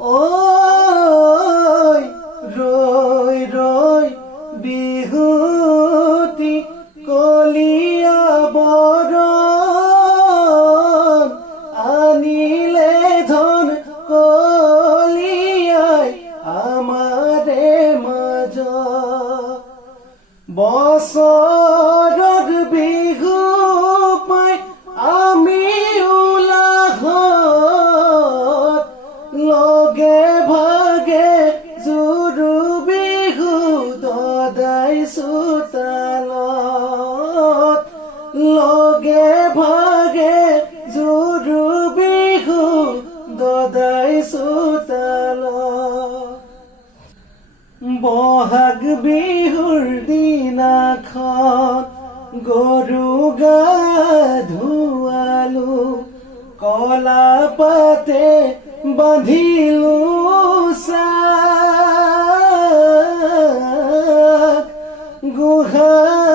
ঐ ৰৈ ৰৈ বিহুতি কলিয়া বৰণ আনিলে ধন কলিয়াই আমাৰে মাজত বছৰত বিহু পাই আমি উলাহত লগে ভাগে জুৰু বিহু দদাই চোতালত লগে ভাগে জুৰু বিহু দদাই চোতালত বহাগ বিহুৰ দিনাখন গৰু গা ধুৱালো কলা পাতে বান্ধিলো চাক গোহালি